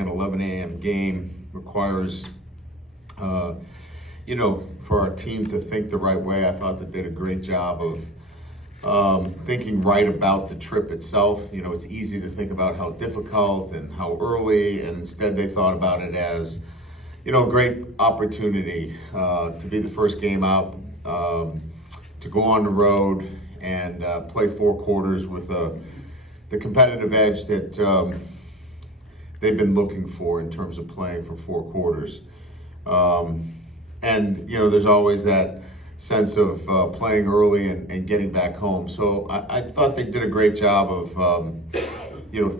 An 11 a.m. game requires, for our team to think the right way. I thought they did a great job of thinking right about the trip itself. It's easy to think about how difficult and how early, and instead they thought about it as, a great opportunity to be the first game out, to go on the road and play 4 quarters with the competitive edge that they've been looking for in terms of playing for 4 quarters. And there's always that sense of playing early and getting back home. So I thought they did a great job of,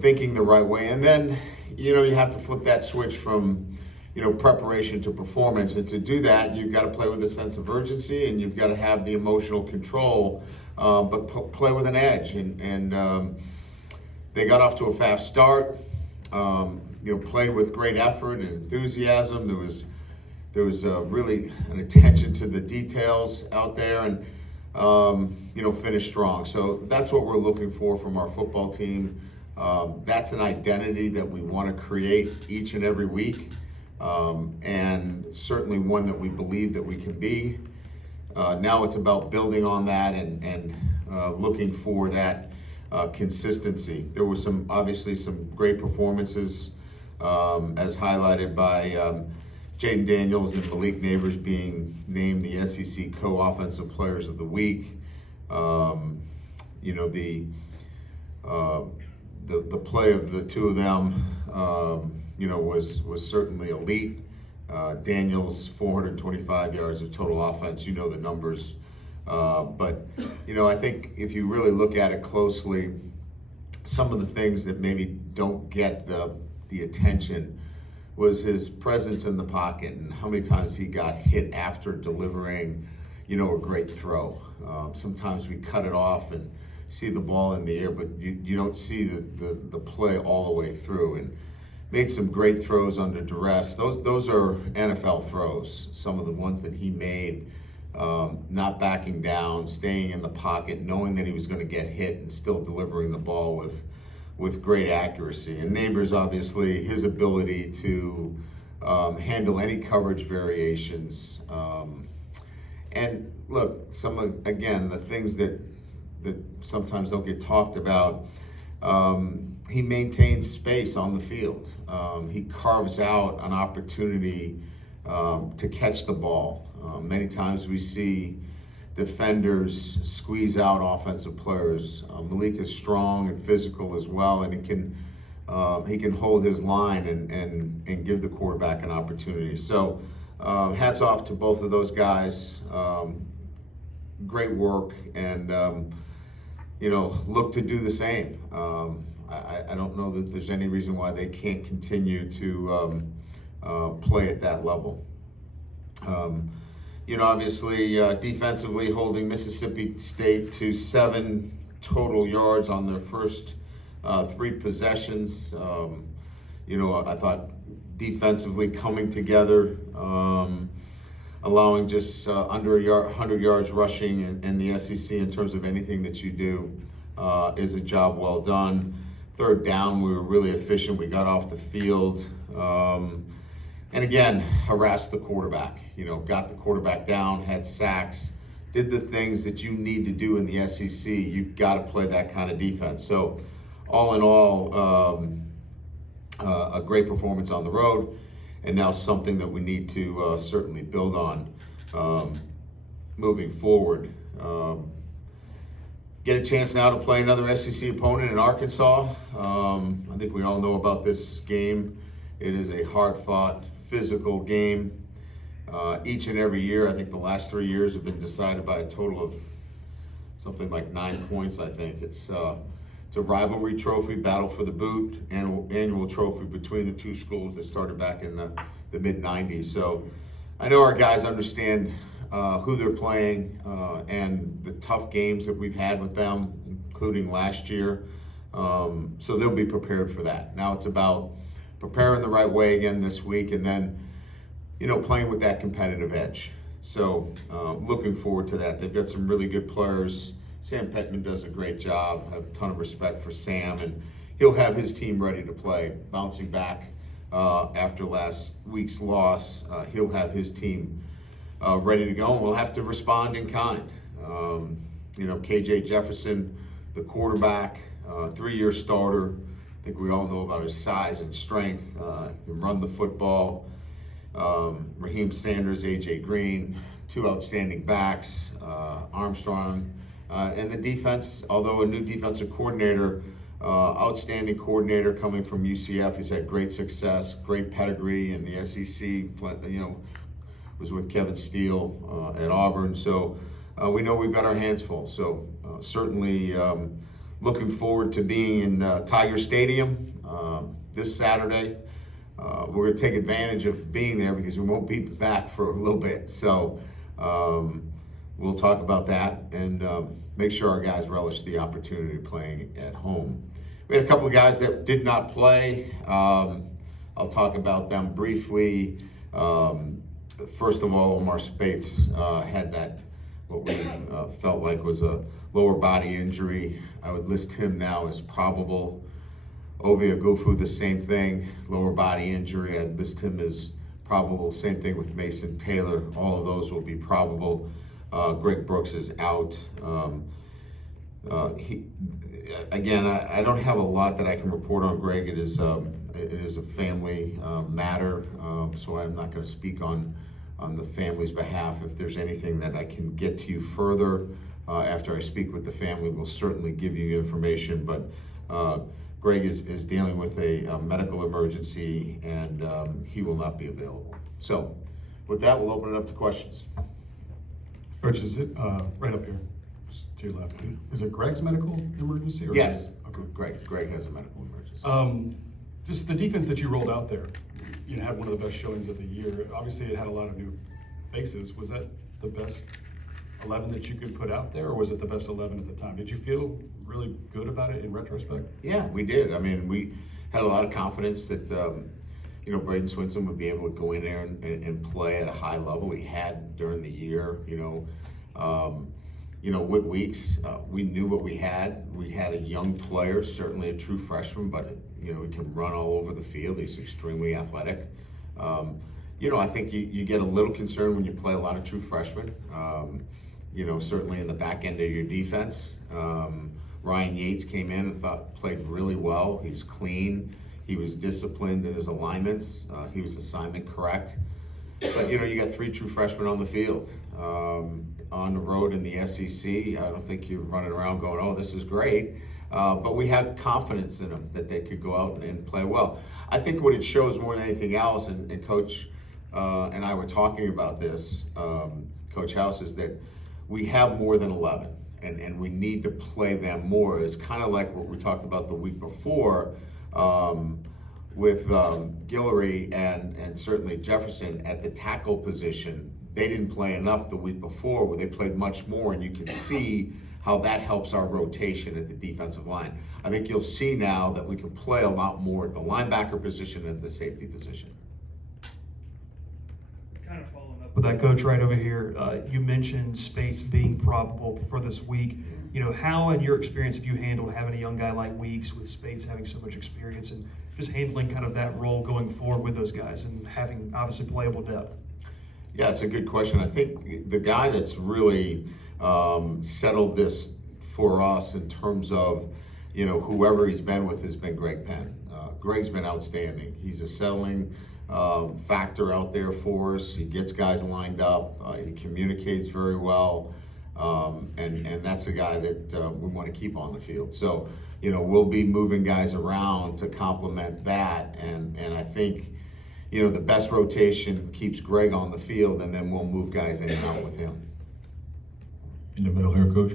thinking the right way. And then, you have to flip that switch from, preparation to performance. And to do that, you've got to play with a sense of urgency, and you've got to have the emotional control, but play with an edge. And they got off to a fast start. Played with great effort and enthusiasm. There was really an attention to the details out there, and finished strong. So that's what we're looking for from our football team. That's an identity that we want to create each and every week, and certainly one that we believe that we can be. Now it's about building on that and looking for that consistency. There were obviously some great performances, as highlighted by Jaden Daniels and Malik Neighbors being named the SEC Co-Offensive Players of the Week. The play of the two of them, was certainly elite. Daniels, 425 yards of total offense. The numbers. But I think if you really look at it closely, some of the things that maybe don't get the attention was his presence in the pocket and how many times he got hit after delivering, a great throw. Sometimes we cut it off and see the ball in the air, but you don't see the play all the way through. And made some great throws under duress. Those are NFL throws. Some of the ones that he made. Not backing down, staying in the pocket, knowing that he was going to get hit and still delivering the ball with great accuracy. And Neighbors, obviously, his ability to handle any coverage variations. And look, the things that sometimes don't get talked about, he maintains space on the field. He carves out an opportunity to catch the ball. Many times we see defenders squeeze out offensive players. Malik is strong and physical as well, and he can hold his line and give the quarterback an opportunity. So hats off to both of those guys. Great work, and look to do the same. I don't know that there's any reason why they can't continue to play at that level. Obviously, defensively holding Mississippi State to 7 total yards on their first 3 possessions. I thought defensively coming together, allowing just under 100 yards rushing in the SEC in terms of anything that you do is a job well done. 3rd down, we were really efficient. We got off the field. And again, harassed the quarterback, got the quarterback down, had sacks, did the things that you need to do in the SEC. You've got to play that kind of defense. So all in all, a great performance on the road, and now something that we need to certainly build on moving forward. Get a chance now to play another SEC opponent in Arkansas. I think we all know about this game. It is a hard-fought, physical game. Each and every year, I think the last 3 years have been decided by a total of something like 9 points, I think. It's a rivalry trophy, battle for the boot, annual trophy between the two schools that started back in the mid-90s. So I know our guys understand who they're playing and the tough games that we've had with them, including last year. So they'll be prepared for that. Now it's about preparing the right way again this week, and then, playing with that competitive edge. So looking forward to that. They've got some really good players. Sam Pittman does a great job. I have a ton of respect for Sam, and he'll have his team ready to play, bouncing back after last week's loss. He'll have his team ready to go, and we'll have to respond in kind. KJ Jefferson, the quarterback, 3-year starter. I think we all know about his size and strength. He can run the football. Raheem Sanders, AJ Green, 2 outstanding backs, Armstrong, and the defense, although a new defensive coordinator, outstanding coordinator coming from UCF. He's had great success, great pedigree in the SEC, was with Kevin Steele at Auburn. So we know we've got our hands full. So certainly looking forward to being in Tiger Stadium this Saturday. We're going to take advantage of being there because we won't be back for a little bit. So we'll talk about that and make sure our guys relish the opportunity of playing at home. We had a couple of guys that did not play. I'll talk about them briefly. First of all, Omar Spates had that, what we felt like was a lower body injury. I would list him now as probable. Ovi Agufu, the same thing, lower body injury. I'd list him as probable. Same thing with Mason Taylor. All of those will be probable. Greg Brooks is out. I don't have a lot that I can report on Greg. It is a family matter, so I'm not going to speak on the family's behalf. If there's anything that I can get to you further after I speak with the family, we'll certainly give you information. But Greg is dealing with a medical emergency, and he will not be available. So with that, we'll open it up to questions. Coach, is it right up here, just to your left? Is it Greg's medical emergency? Or Yes, is it, okay. Greg has a medical emergency. Just the defense that you rolled out there, had one of the best showings of the year. Obviously, it had a lot of new faces. Was that the best 11 that you could put out there, or was it the best 11 at the time? Did you feel really good about it in retrospect? Yeah, we did. I mean, we had a lot of confidence that Braden Swinson would be able to go in there and play at a high level. He had during the year. Whit Weeks, we knew what we had. We had a young player, certainly a true freshman, but he can run all over the field. He's extremely athletic. I think you get a little concerned when you play a lot of true freshmen. Certainly in the back end of your defense. Ryan Yates came in and played really well. He was clean. He was disciplined in his alignments. He was assignment correct. But you got 3 true freshmen on the field. On the road in the SEC, I don't think you're running around going, oh, this is great. But we have confidence in them that they could go out and play well. I think what it shows more than anything else, and Coach and I were talking about this, Coach House, is that we have more than 11, and we need to play them more. It's kind of like what we talked about the week before with Guillory and certainly Jefferson at the tackle position. They didn't play enough the week before, where they played much more, and you can see how that helps our rotation at the defensive line. I think you'll see now that we can play a lot more at the linebacker position and the safety position. Kind of following up with that, Coach, right over here, you mentioned Spates being probable for this week. How, in your experience, have you handled having a young guy like Weeks with Spates having so much experience and just handling kind of that role going forward with those guys and having obviously playable depth? Yeah, it's a good question. I think the guy that's really settled this for us in terms of, whoever he's been with has been Greg Penn. Greg's been outstanding. He's a settling factor out there for us. He gets guys lined up. He communicates very well. And that's a guy that we want to keep on the field. So, we'll be moving guys around to complement that. And I think, the best rotation keeps Greg on the field, and then we'll move guys in and out with him. In the middle here, Coach,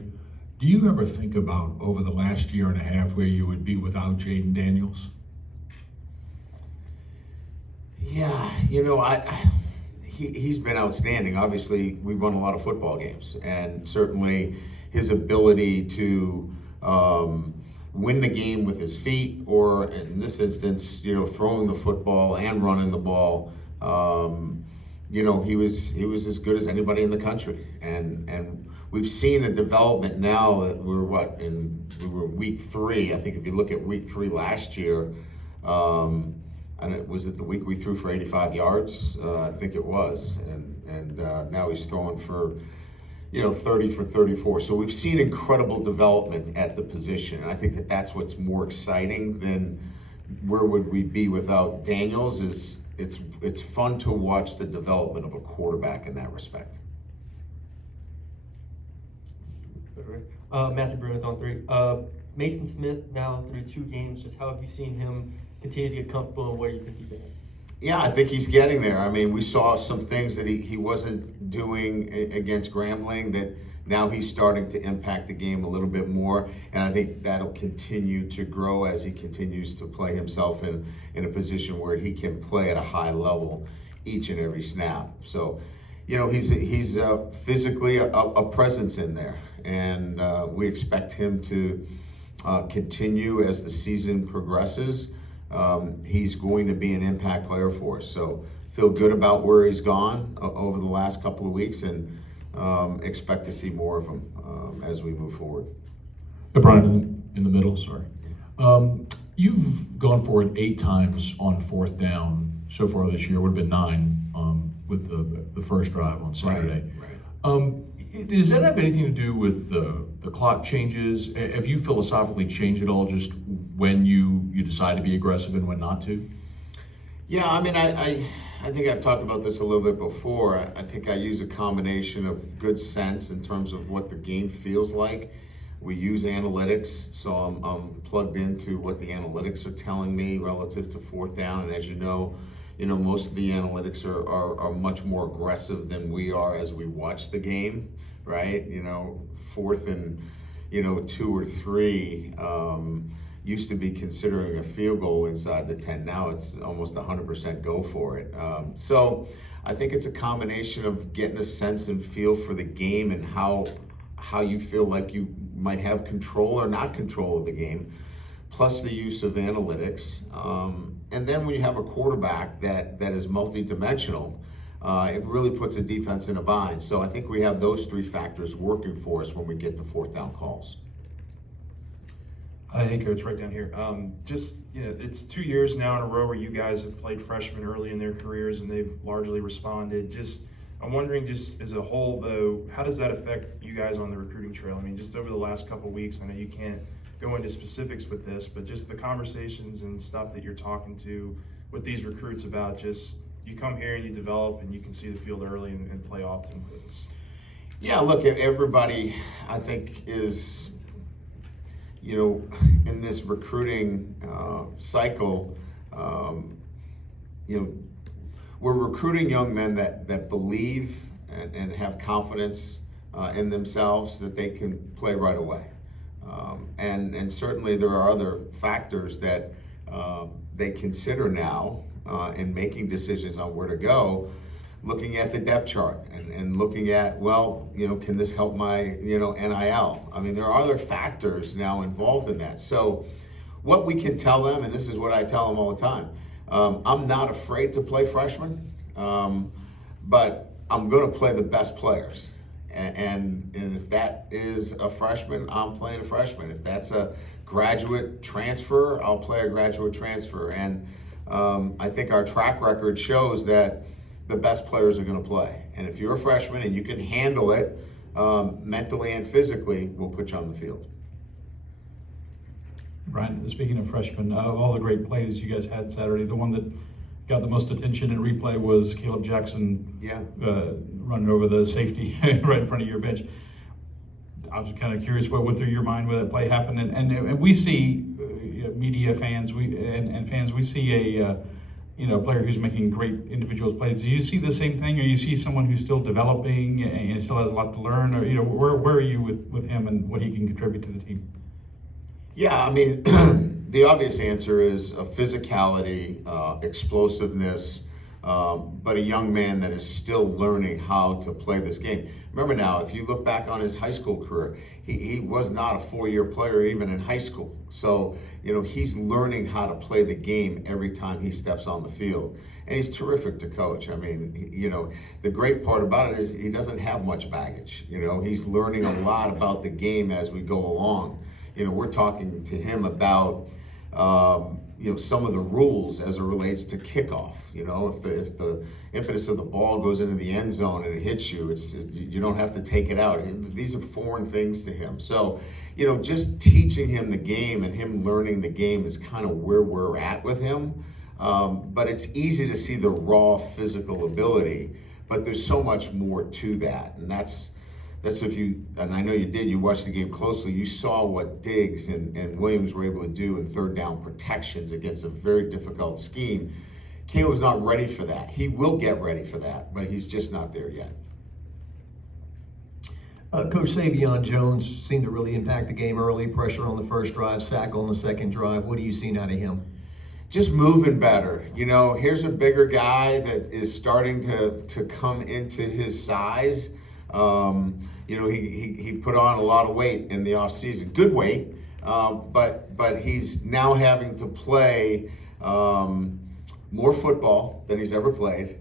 do you ever think about over the last year and a half where you would be without Jaden Daniels? Yeah, he's been outstanding. Obviously, we've won a lot of football games, and certainly his ability to win the game with his feet, or in this instance, throwing the football and running the ball. He was as good as anybody in the country, and we've seen a development now that we were week 3. I think if you look at week 3 last year, was it the week we threw for 85 yards? I think it was, and now he's throwing for 30 for 34. So we've seen incredible development at the position, and I think that's what's more exciting than where would we be without Daniels. Is it's fun to watch the development of a quarterback in that respect. Matthew Bruno on 3. Mason Smith now through 2 games. Just how have you seen him continue to get comfortable and where you think he's at? Yeah, I think he's getting there. I mean, we saw some things that he wasn't doing against Grambling that now he's starting to impact the game a little bit more. And I think that'll continue to grow as he continues to play himself in a position where he can play at a high level each and every snap. So, he's physically a presence in there. And we expect him to continue as the season progresses. He's going to be an impact player for us. So feel good about where he's gone over the last couple of weeks, and expect to see more of him as we move forward. Hey, Brian, in the middle, sorry. You've gone for it 8 times on 4th down so far this year. Would have been 9 with the first drive on Saturday. Right. Does that have anything to do with the clock changes? Have you philosophically changed at all just when you decide to be aggressive and when not to? Yeah, I mean, I think I've talked about this a little bit before. I think I use a combination of good sense in terms of what the game feels like. We use analytics, so I'm plugged into what the analytics are telling me relative to 4th down. And as you know, most of the analytics are much more aggressive than we are as we watch the game, right? 4th and 2 or 3 used to be considering a field goal inside the 10. Now it's almost 100% go for it. So I think it's a combination of getting a sense and feel for the game and how you feel like you might have control or not control of the game, plus the use of analytics. And then when you have a quarterback that is multidimensional, it really puts a defense in a bind. So I think we have those 3 factors working for us when we get to 4th down calls. Hey, Coach, right down here. It's 2 years now in a row where you guys have played freshmen early in their careers and they've largely responded. I'm wondering, just as a whole, though, how does that affect you guys on the recruiting trail? I mean, just over the last couple of weeks, I know you can't go into specifics with this, but just the conversations and stuff that you're talking to with these recruits about, just you come here and you develop and you can see the field early and play often with us. Yeah, look, everybody, I think, is in this recruiting cycle, we're recruiting young men that believe and have confidence in themselves that they can play right away. And certainly there are other factors that they consider now in making decisions on where to go, looking at the depth chart and looking at, can this help my, NIL? I mean, there are other factors now involved in that. So what we can tell them, and this is what I tell them all the time, I'm not afraid to play freshmen, but I'm going to play the best players. And if that is a freshman, I'm playing a freshman. If that's a graduate transfer, I'll play a graduate transfer. And I think our track record shows that the best players are going to play. And if you're a freshman and you can handle it mentally and physically, we'll put you on the field. Brian, speaking of freshmen, of all the great plays you guys had Saturday, the one that got the most attention in replay was Caleb Jackson running over the safety right in front of your bench. I was kind of curious what went through your mind when that play happened. And we see media fans, fans, we see a player who's making great individual plays. Do you see the same thing, or you see someone who's still developing and still has a lot to learn, or where are you with him and what he can contribute to the team? Yeah, I mean, the obvious answer is a physicality, explosiveness, but a young man that is still learning how to play this game. Remember now, if you look back on his high school career, he was not a 4-year player even in high school. So, he's learning how to play the game every time he steps on the field. And he's terrific to coach. I mean, the great part about it is he doesn't have much baggage. He's learning a lot about the game as we go along. We're talking to him about, some of the rules as it relates to kickoff. If the impetus of the ball goes into the end zone and it hits you, you don't have to take it out. These are foreign things to him. So, just teaching him the game and him learning the game is kind of where we're at with him. But it's easy to see the raw physical ability, but there's so much more to that. And that's and I know you watched the game closely, you saw what Diggs and Williams were able to do in third down protections against a very difficult scheme. Caleb's not ready for that. He will get ready for that, but he's just not there yet. Coach Savion Jones seemed to really impact the game early, pressure on the first drive, sack on the second drive. What are you seeing out of him? Just moving better. Here's a bigger guy that is starting to come into his size. He put on a lot of weight in the offseason. Good weight, but he's now having to play more football than he's ever played.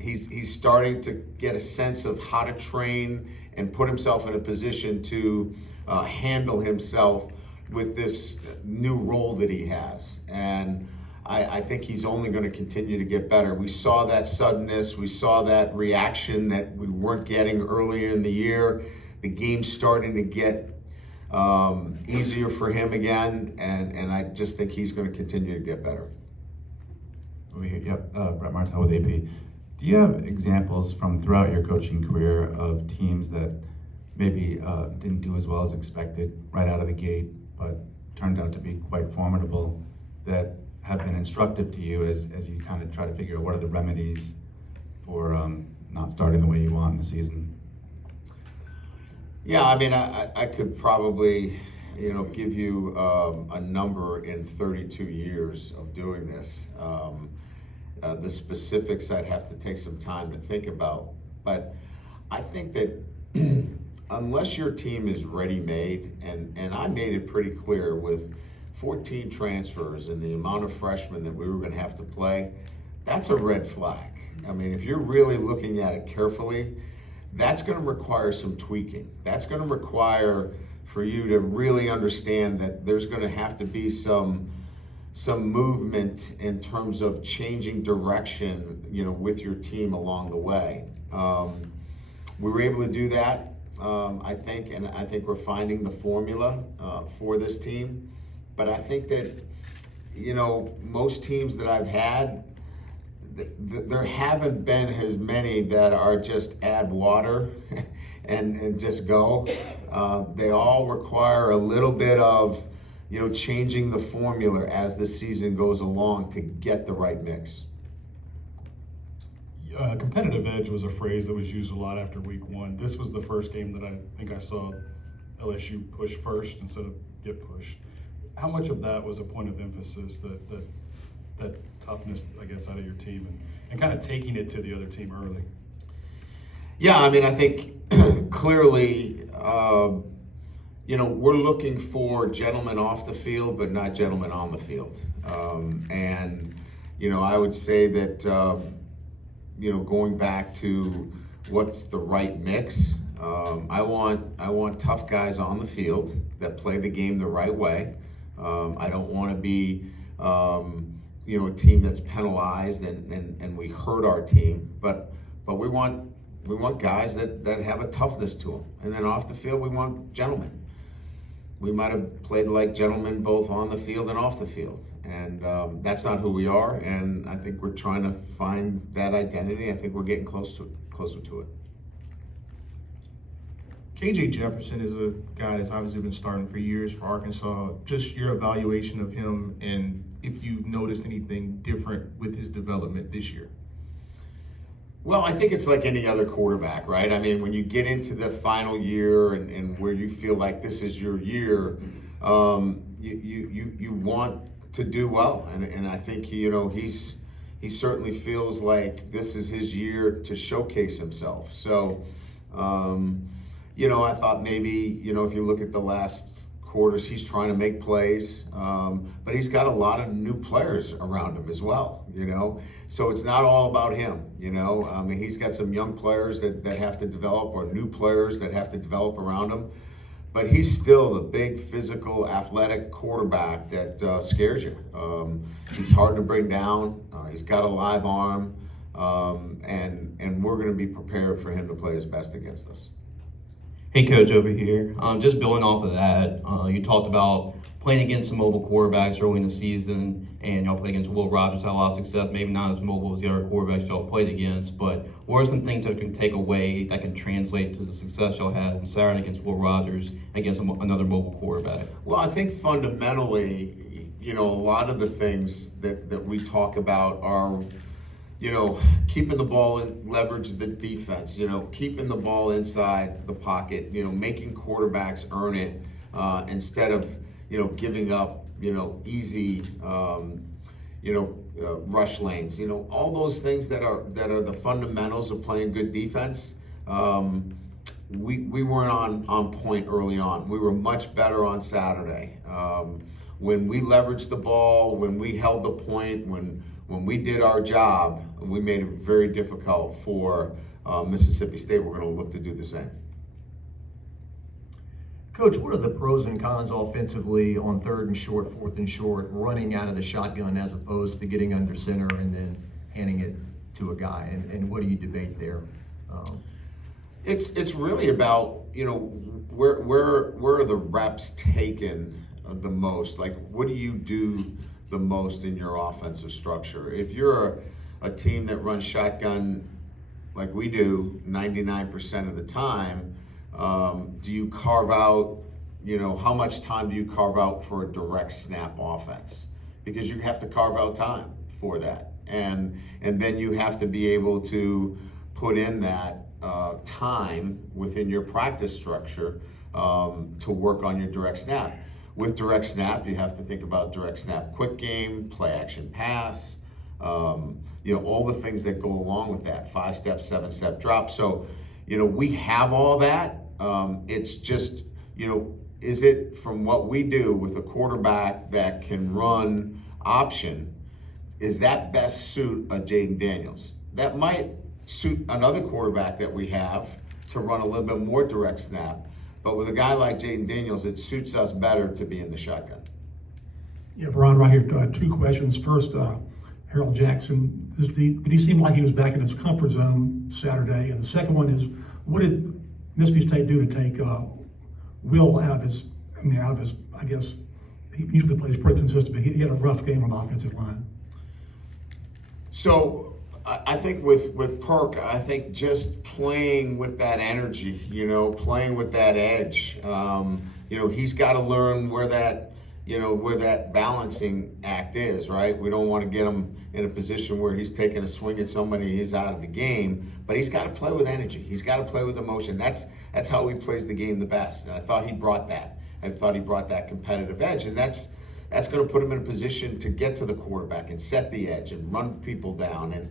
He's starting to get a sense of how to train and put himself in a position to handle himself with this new role that he has. And I think he's only going to continue to get better. We saw that suddenness. We saw that reaction that we weren't getting earlier in the year. The game's starting to get easier for him again, and I just think he's going to continue to get better. Over here, yep, Brett Martel with AP. Do you have examples from throughout your coaching career of teams that maybe didn't do as well as expected right out of the gate, but turned out to be quite formidable, that have been instructive to you as you kind of try to figure out what are the remedies for not starting the way you want in the season? Yeah, I could probably, give you a number in 32 years of doing this. The specifics I'd have to take some time to think about. But I think that unless your team is ready-made, and I made it pretty clear with 14 transfers and the amount of freshmen that we were going to have to play, that's a red flag. If you're really looking at it carefully, that's going to require some tweaking. That's going to require for you to really understand that there's going to have to be some movement in terms of changing direction, with your team along the way. We were able to do that, I think, and I think we're finding the formula for this team. But I think that, most teams that I've had, there haven't been as many that are just add water and just go. They all require a little bit of, changing the formula as the season goes along to get the right mix. Competitive edge was a phrase that was used a lot after week one. This was the first game that I think I saw LSU push first instead of get pushed. How much of that was a point of emphasis, that toughness, I guess, out of your team and kind of taking it to the other team early? Yeah, I think clearly, we're looking for gentlemen off the field, but not gentlemen on the field. I would say that, going back to what's the right mix, I want tough guys on the field that play the game the right way. I don't want to be, a team that's penalized and we hurt our team, but we want guys that have a toughness to them. And then off the field, we want gentlemen. We might have played like gentlemen both on the field and off the field, and that's not who we are. And I think we're trying to find that identity. I think we're getting closer to it. KJ Jefferson is a guy that's obviously been starting for years for Arkansas. Just your evaluation of him and if you've noticed anything different with his development this year. Well, I think it's like any other quarterback, right? When you get into the final year and where you feel like this is your year, you want to do well, and I think he certainly feels like this is his year to showcase himself. So, I thought maybe if you look at the last quarters, he's trying to make plays, but he's got a lot of new players around him as well. So it's not all about him. He's got some young players that have to develop, or new players that have to develop around him. but he's still the big, physical, athletic quarterback that scares you. He's hard to bring down. He's got a live arm, and we're going to be prepared for him to play his best against us. Hey, Coach, over here. Just building off of that, you talked about playing against some mobile quarterbacks early in the season, and y'all played against Will Rogers, had a lot of success, maybe not as mobile as the other quarterbacks y'all played against, but what are some things that can take away that can translate to the success y'all had on Saturday against Will Rogers, against another mobile quarterback? Well, I think fundamentally, a lot of the things that we talk about are, keeping the ball and leverage the defense, keeping the ball inside the pocket, making quarterbacks earn it instead of, giving up, easy, rush lanes, all those things that are the fundamentals of playing good defense. We weren't on point early on. We were much better on Saturday. When we leveraged the ball, when we held the point, when we did our job, we made it very difficult for Mississippi State. We're going to look to do the same. Coach, what are the pros and cons offensively on 3rd and short, 4th and short, running out of the shotgun as opposed to getting under center and then handing it to a guy? And what do you debate there? It's really about, where are the reps taken the most? Like, what do you do the most in your offensive structure? If you're a team that runs shotgun like we do 99% of the time, do you carve out, how much time do you carve out for a direct snap offense? Because you have to carve out time for that. And then you have to be able to put in that time within your practice structure to work on your direct snap. With direct snap, you have to think about direct snap quick game, play action pass, all the things that go along with that, 5-step, 7-step drop. So, we have all that. It's just, is it from what we do with a quarterback that can run option, is that best suit a Jaden Daniels? That might suit another quarterback that we have to run a little bit more direct snap. But with a guy like Jaden Daniels, it suits us better to be in the shotgun. Yeah, Brian, right here, 2 questions. First, Harold Jackson, did he seem like he was back in his comfort zone Saturday? And the second one is, what did Mississippi State do to take Will out of his, I guess, he usually plays pretty consistent, but he had a rough game on the offensive line. So I think with Perk, I think just playing with that energy, playing with that edge, he's got to learn where that balancing act is, right? We don't want to get him in a position where he's taking a swing at somebody, he's out of the game, but he's got to play with energy. He's got to play with emotion. That's how he plays the game the best. And I thought he brought that. I thought he brought that competitive edge, and that's going to put him in a position to get to the quarterback and set the edge and run people down. And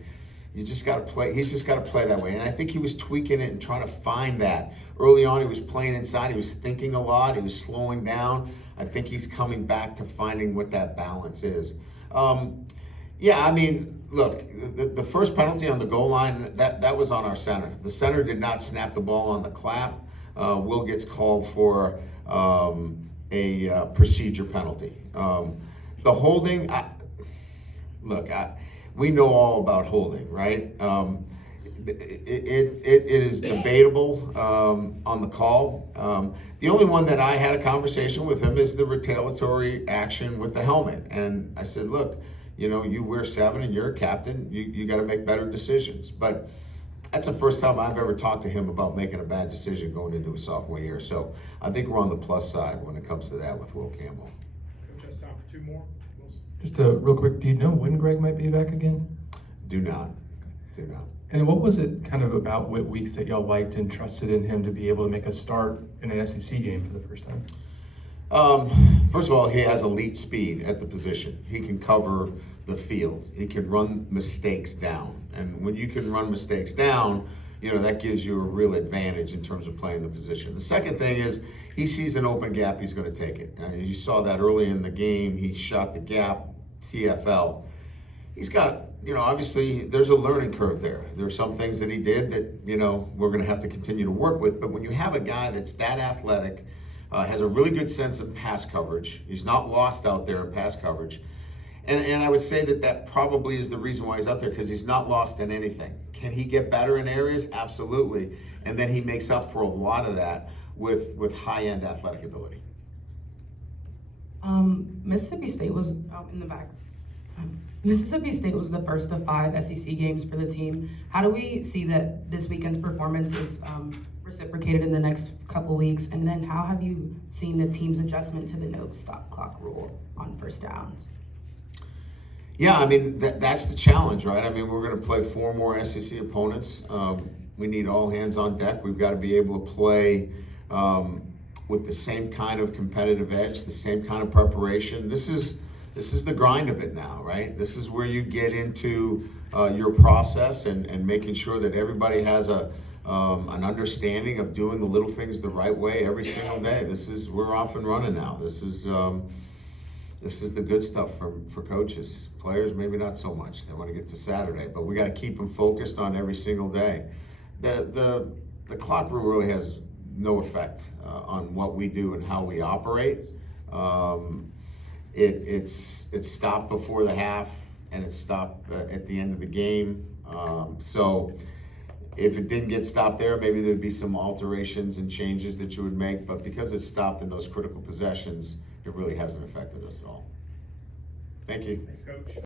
you just got to play. He's just got to play that way. And I think he was tweaking it and trying to find that. Early on, he was playing inside. He was thinking a lot. He was slowing down. I think he's coming back to finding what that balance is. Look, the first penalty on the goal line, that was on our center. The center did not snap the ball on the clap. Will gets called for a procedure penalty. The holding, we know all about holding, right? It is debatable on the call. The only one that I had a conversation with him is the retaliatory action with the helmet. And I said, look, you wear 7 and you're a captain. You got to make better decisions. But that's the first time I've ever talked to him about making a bad decision going into his sophomore year. So I think we're on the plus side when it comes to that with Will Campbell. Coach, has time for 2 more. Just real quick, do you know when Greg might be back again? Do not. And what was it kind of about Whit Weeks that y'all liked and trusted in him to be able to make a start in an SEC game for the first time? First of all, he has elite speed at the position. He can cover the field. He can run mistakes down. And when you can run mistakes down, that gives you a real advantage in terms of playing the position. The second thing is he sees an open gap, he's going to take it. You saw that early in the game. He shot the gap, TFL. He's got, obviously there's a learning curve there. There are some things that he did that, we're going to have to continue to work with. But when you have a guy that's that athletic, has a really good sense of pass coverage. He's not lost out there in pass coverage. And I would say that probably is the reason why he's out there, because he's not lost in anything. Can he get better in areas? Absolutely. And then he makes up for a lot of that with high-end athletic ability. Mississippi State was in the back. Mississippi State was the first of 5 SEC games for the team. How do we see that this weekend's performance is reciprocated in the next couple weeks? And then how have you seen the team's adjustment to the no stop clock rule on first downs? Yeah, I mean, that's the challenge, right? I mean, we're going to play 4 more SEC opponents. We need all hands on deck. We've got to be able to play with the same kind of competitive edge, the same kind of preparation. This is the grind of it now, right? This is where you get into your process and making sure that everybody has an understanding of doing the little things the right way every single day. We're off and running now. This is the good stuff for coaches. Players, maybe not so much. They want to get to Saturday, but we got to keep them focused on every single day. The clock rule really has no effect on what we do and how we operate. It's stopped before the half and it's stopped at the end of the game. So if it didn't get stopped there, maybe there'd be some alterations and changes that you would make. But because it's stopped in those critical possessions, it really hasn't affected us at all. Thank you. Thanks, Coach.